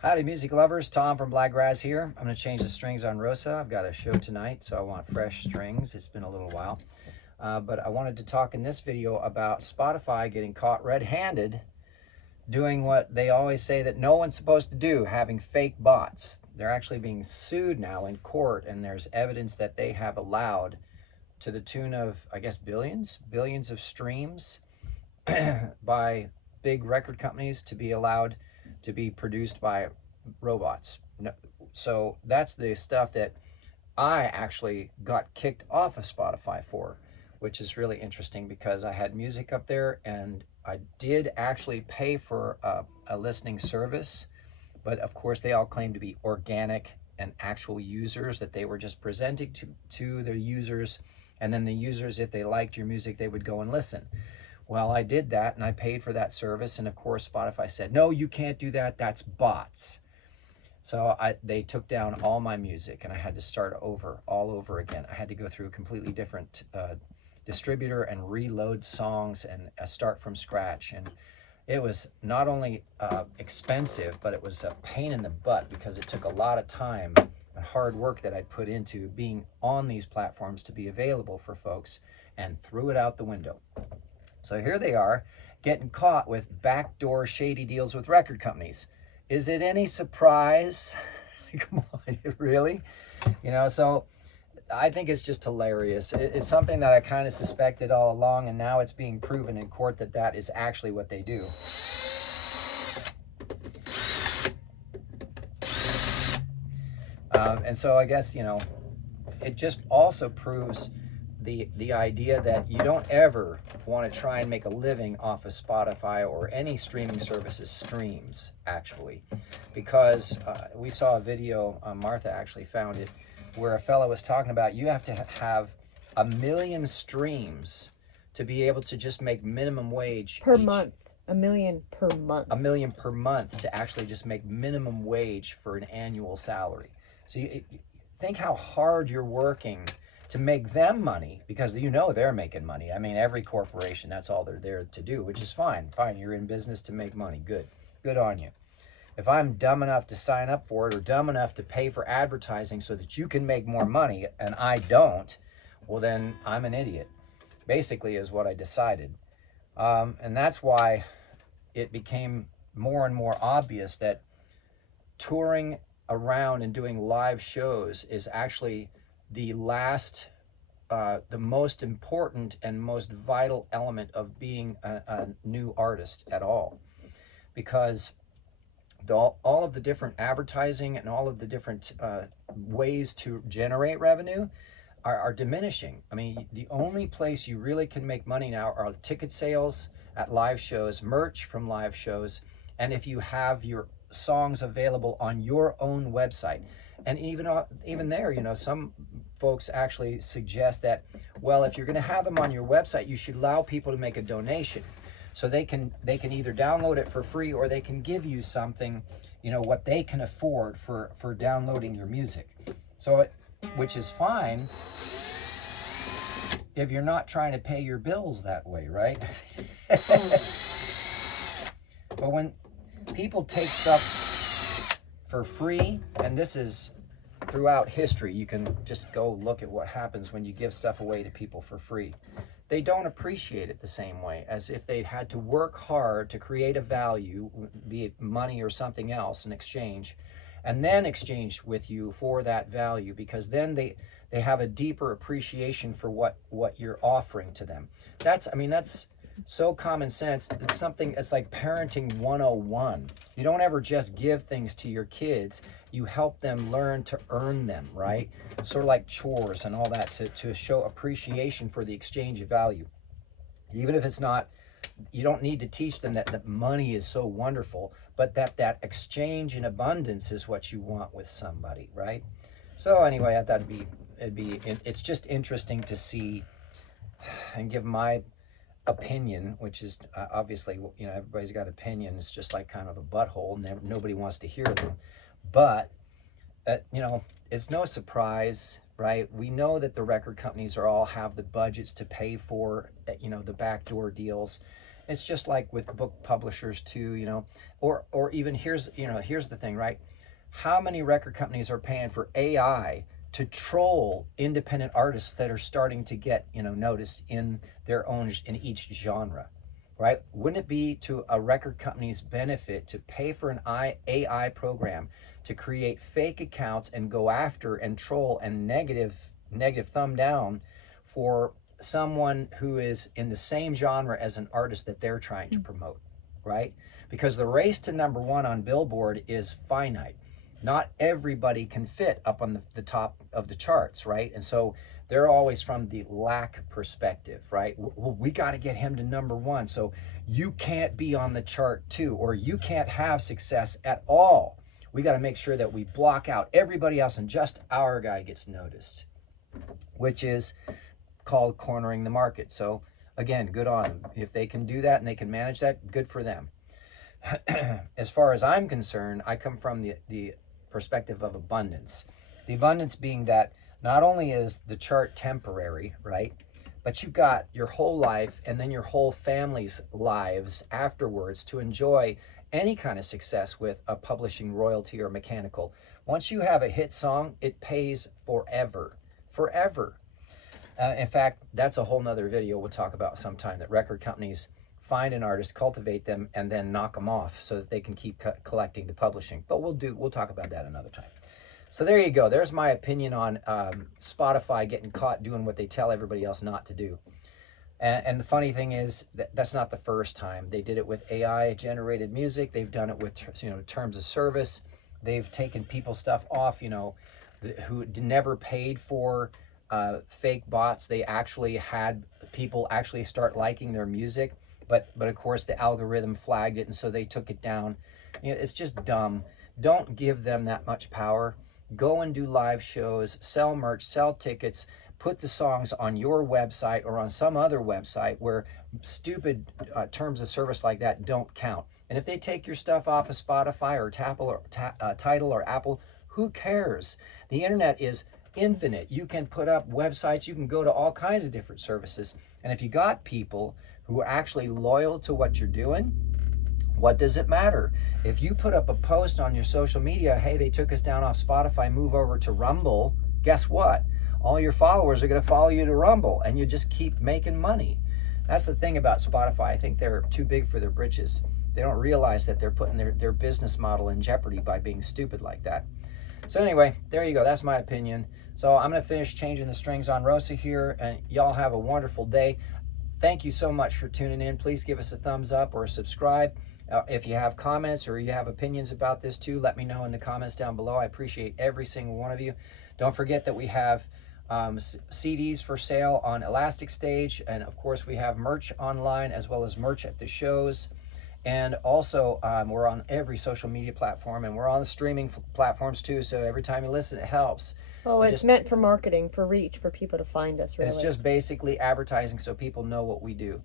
Howdy music lovers, Tom from Blakgraz here. I'm going to change the strings on Rosa. I've got a show tonight, so I want fresh strings. It's been a little while. But I wanted to talk in this video about Spotify getting caught red-handed doing what they always say that no one's supposed to do, having fake bots. They're actually being sued now in court, and there's evidence that they have allowed to the tune of, I guess, billions of streams by big record companies to be allowed to be produced by robots. So that's the stuff that I actually got kicked off of Spotify for, which is really interesting because I had music up there and I did actually pay for a listening service, but of course they all claim to be organic and actual users that they were just presenting to their users, and then the users, if they liked your music, they would go and listen. Well, I did that and I paid for that service, and of course Spotify said, no, you can't do that, that's bots. So they took down all my music and I had to start all over again. I had to go through a completely different distributor and reload songs and start from scratch. And it was not only expensive, but it was a pain in the butt because it took a lot of time and hard work that I'd put into being on these platforms to be available for folks, and threw it out the window. So here they are getting caught with backdoor shady deals with record companies. Is it any surprise? Come on, really? So I think it's just hilarious. It's something that I kind of suspected all along, and now it's being proven in court that that is actually what they do. And so I guess, it just also proves the idea that you don't ever want to try and make a living off of Spotify or any streaming services streams, actually, because we saw a video, Martha actually found it, where a fellow was talking about you have to have 1 million streams to be able to just make minimum wage per month. 1 million per month. 1 million per month to actually just make minimum wage for an annual salary. So you think how hard you're working to make them money, because they're making money. I mean, every corporation, that's all they're there to do, which is fine. Fine, you're in business to make money. Good on you. If I'm dumb enough to sign up for it or dumb enough to pay for advertising so that you can make more money and I don't, well then I'm an idiot, basically, is what I decided. And that's why it became more and more obvious that touring around and doing live shows is actually the most important and most vital element of being a new artist at all, because all of the different advertising and all of the different ways to generate revenue are diminishing. I mean, the only place you really can make money now are ticket sales at live shows, merch from live shows, and if you have your songs available on your own website. And even there, some folks actually suggest that, well, if you're going to have them on your website, you should allow people to make a donation, so they can either download it for free or they can give you something, what they can afford for downloading your music. So, which is fine if you're not trying to pay your bills that way, right? But when people take stuff for free, and this is throughout history, you can just go look at what happens when you give stuff away to people for free. They don't appreciate it the same way as if they'd had to work hard to create a value, be it money or something else, in exchange, and then exchange with you for that value, because then they have a deeper appreciation for what you're offering to them. That's so common sense. It's like parenting 101. You don't ever just give things to your kids. You help them learn to earn them, right? Sort of like chores and all that, to show appreciation for the exchange of value. Even if it's not, you don't need to teach them that money is so wonderful, but that exchange in abundance is what you want with somebody, right? So anyway, I thought it's just interesting to see and give my opinion, which is obviously, everybody's got opinions. It's just like kind of a butthole. Nobody wants to hear them. But, it's no surprise, right? We know that the record companies all have the budgets to pay for, the backdoor deals. It's just like with book publishers too, you know, or even here's the thing, right? How many record companies are paying for AI to troll independent artists that are starting to get, noticed in in each genre, right? Wouldn't it be to a record company's benefit to pay for an AI program to create fake accounts and go after and troll and negative thumb down for someone who is in the same genre as an artist that they're trying to promote, right? Because the race to number one on Billboard is finite. Not everybody can fit up on the top of the charts, right? And so they're always from the lack perspective, right? Well, we got to get him to number one. So you can't be on the chart too, or you can't have success at all. We got to make sure that we block out everybody else and just our guy gets noticed, which is called cornering the market. So again, good on them. If they can do that and they can manage that, good for them. As far as I'm concerned, I come from the perspective of abundance. The abundance being that not only is the chart temporary, right? But you've got your whole life and then your whole family's lives afterwards to enjoy any kind of success with a publishing royalty or mechanical. Once you have a hit song, it pays forever. Forever. In fact, that's a whole nother video we'll talk about sometime, that record companies find an artist, cultivate them, and then knock them off so that they can keep collecting the publishing. But we'll talk about that another time. So there you go. There's my opinion on Spotify getting caught doing what they tell everybody else not to do. And the funny thing is that's not the first time. They did it with AI-generated music. They've done it with terms of service. They've taken people's stuff off, who never paid for fake bots. They actually had people actually start liking their music. But of course the algorithm flagged it, and so they took it down. It's just dumb. Don't give them that much power. Go and do live shows, sell merch, sell tickets, put the songs on your website or on some other website where stupid terms of service like that don't count. And if they take your stuff off of Spotify or Tidal or Apple, who cares? The internet is infinite. You can put up websites, you can go to all kinds of different services. And if you got people who are actually loyal to what you're doing, what does it matter? If you put up a post on your social media, hey, they took us down off Spotify, move over to Rumble, guess what? All your followers are going to follow you to Rumble, and you just keep making money. That's the thing about Spotify. I think they're too big for their britches. They don't realize that they're putting their business model in jeopardy by being stupid like that. So anyway, there you go. That's my opinion. So I'm going to finish changing the strings on Rosa here, and y'all have a wonderful day. Thank you so much for tuning in. Please give us a thumbs up or a subscribe. If you have comments or you have opinions about this too, let me know in the comments down below. I appreciate every single one of you. Don't forget that we have CDs for sale on Elastic Stage, and of course we have merch online as well as merch at the shows. And also we're on every social media platform, and we're on the streaming platforms too, so every time you listen it helps. Oh, it's meant for marketing, for reach, for people to find us, really. It's just basically advertising so people know what we do.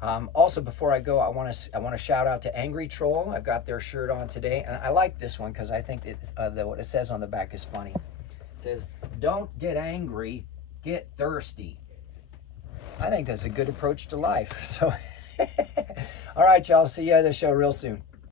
Also, before I go, I want to shout out to Angry Troll. I've got their shirt on today, and I like this one because I think what it says on the back is funny. It says, "Don't get angry, get thirsty." I think that's a good approach to life. So, all right, y'all. See you at the show real soon.